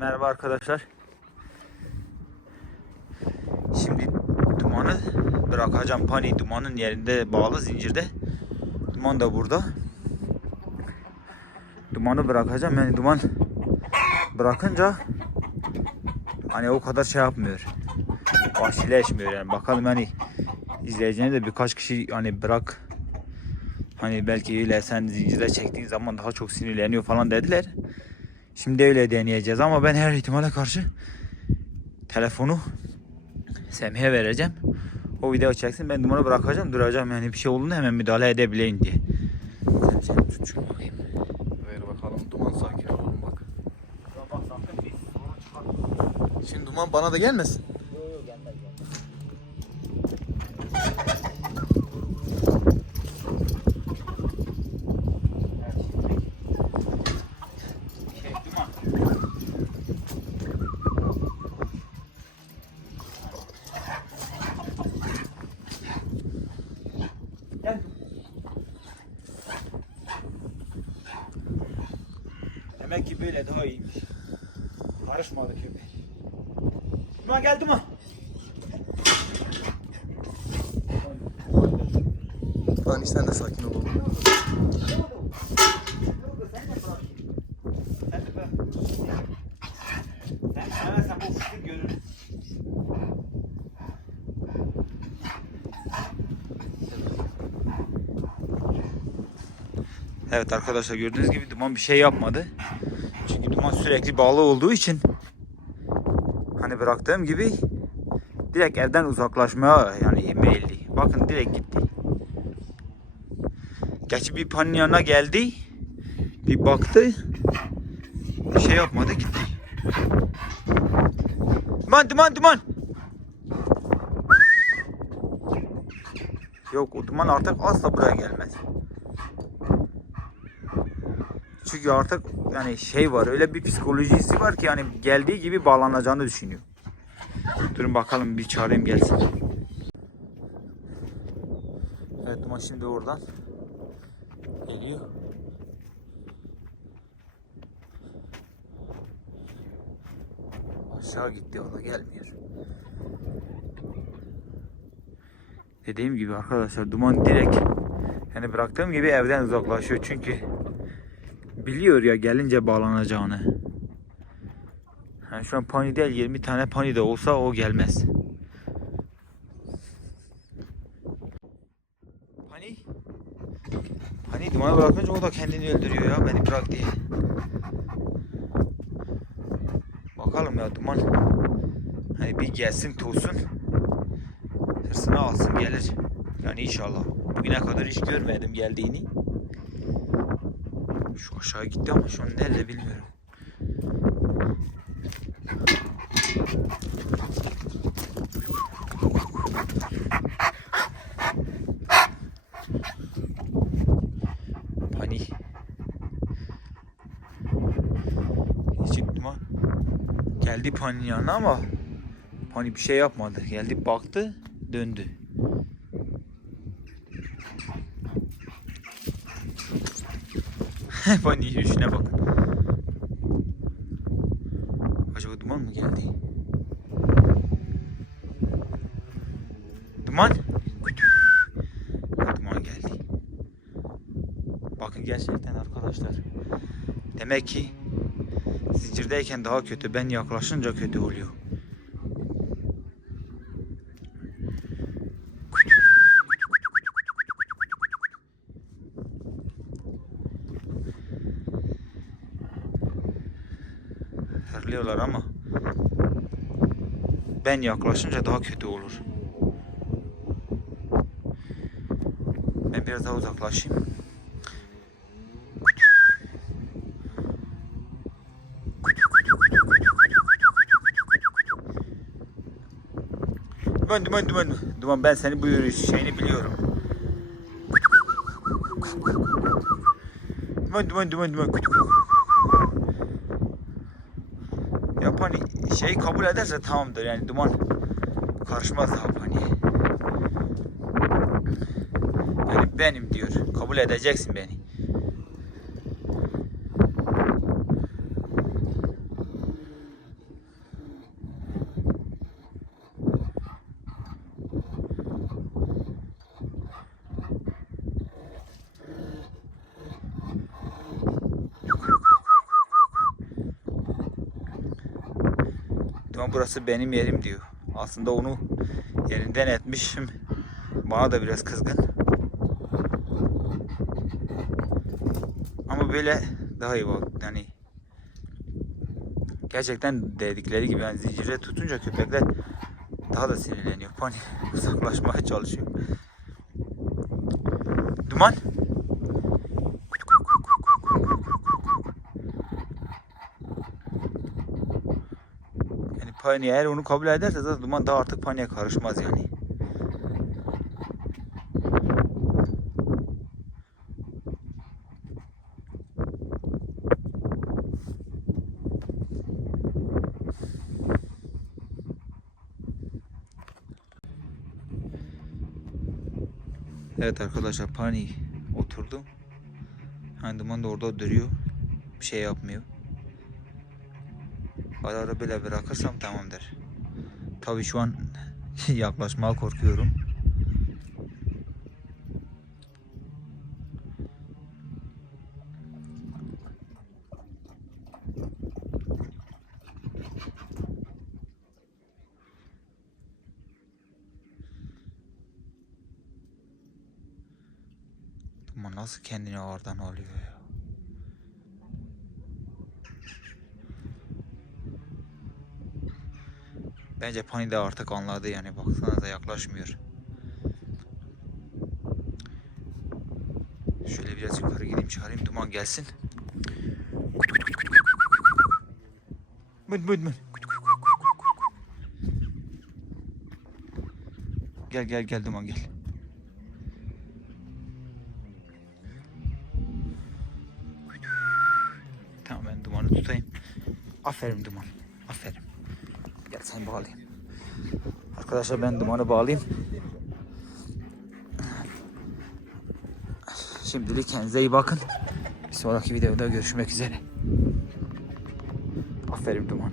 Merhaba arkadaşlar. Şimdi dumanı bırakacağım. Pani dumanın yerinde bağlı zincirde. Duman da burada. Dumanı bırakacağım. Yani duman bırakınca hani o kadar şey yapmıyor. Vahşileşmiyor yani. Bakalım hani izleyeceğine de birkaç kişi hani bırak hani belki öyle sen zincire çektiğin zaman daha çok sinirleniyor falan dediler. Şimdi öyle deneyeceğiz ama ben her ihtimale karşı telefonu Semih'e vereceğim. O video çeksin ben dumanı bırakacağım duracağım yani bir şey olduğunda hemen müdahale edebileyim diye. Sen, sen tut şunu bakayım. Ver bakalım duman sakin olalım bak. Şimdi duman bana da gelmesin. Böyle daha iyiymiş. Karışmadı köpek. Duman geldi mi? Lan sen de sakin ol oğlum. Sen de bak. Sen sevmezsen bu fıstık görür. Evet arkadaşlar gördüğünüz gibi duman bir şey yapmadı. Duman sürekli bağlı olduğu için hani bıraktığım gibi direkt evden uzaklaşmaya yani meyilli. Bakın direkt gitti. Gerçi bir panin yanına geldi. Bir baktı. Bir şey yapmadı gitti. Duman duman duman. Yok o duman artık asla buraya gelmez. Çünkü artık yani şey var öyle bir psikolojisi var ki yani geldiği gibi bağlanacağını düşünüyor. Durun bakalım bir çağırayım gelsin. Evet duman şimdi oradan geliyor. Aşağı gitti o da gelmiyor. Dediğim gibi arkadaşlar duman direkt yani bıraktığım gibi evden uzaklaşıyor çünkü biliyor ya gelince bağlanacağını. Yani şu an pani değil 20 tane pani de olsa o gelmez. Pani? Hani dumanı bırakınca o da kendini öldürüyor ya beni bırak diye. Bakalım ya duman. Hani bir gelsin tosun. Hırsını alsın gelir. Yani inşallah. Bugüne kadar hiç görmedim geldiğini. Şu aşağı gitti ama şu an nerede bilmiyorum. Pani. Hiç duman. Geldi Pani'nin yanına ama Pani bir şey yapmadı. Geldi baktı döndü. Pani yürüyüşüne bakın. Acaba duman mı geldi? Duman? Duman geldi. Bakın gerçekten arkadaşlar. Demek ki zincirdeyken daha kötü. Ben yaklaşınca kötü oluyor. Hırlıyorlar ama ben yaklaşınca daha kötü olur. Ben biraz daha uzaklaşayım. Duman duman duman. Duman ben seni bu şeyini biliyorum. Duman duman duman duman. Hani şey kabul ederse tamamdır yani duman karışmaz daha paniğe. Yani benim diyor. Kabul edeceksin beni. Burası benim yerim diyor. Aslında onu yerinden etmişim. Bana da biraz kızgın. Ama böyle daha iyi bak. Yani gerçekten dedikleri gibi yani zincire tutunca köpekler daha da sinirleniyor. Panik uzaklaşmaya çalışıyor. Duman. Yani pani eğer onu kabul ederse zaten duman daha artık paniğe karışmaz yani. Evet arkadaşlar pani oturdu. Hani duman da orada duruyor. Bir şey yapmıyor. Ara ara böyle bırakırsam tamamdır. Tabii şu an yaklaşmaya korkuyorum. Ama nasıl kendini oradan alıyor ya? Bence Pani de artık anladı yani baksana da yaklaşmıyor. Şöyle biraz yukarı gideyim çağırayım duman gelsin. Mıt mıt mıt. Gel gel gel duman gel. Tamam ben dumanı tutayım. Aferin duman. Aferin. Sen bağlayayım. Arkadaşlar ben dumanı bağlayayım. Şimdilik kendinize iyi bakın. Bir sonraki videoda görüşmek üzere. Aferin duman.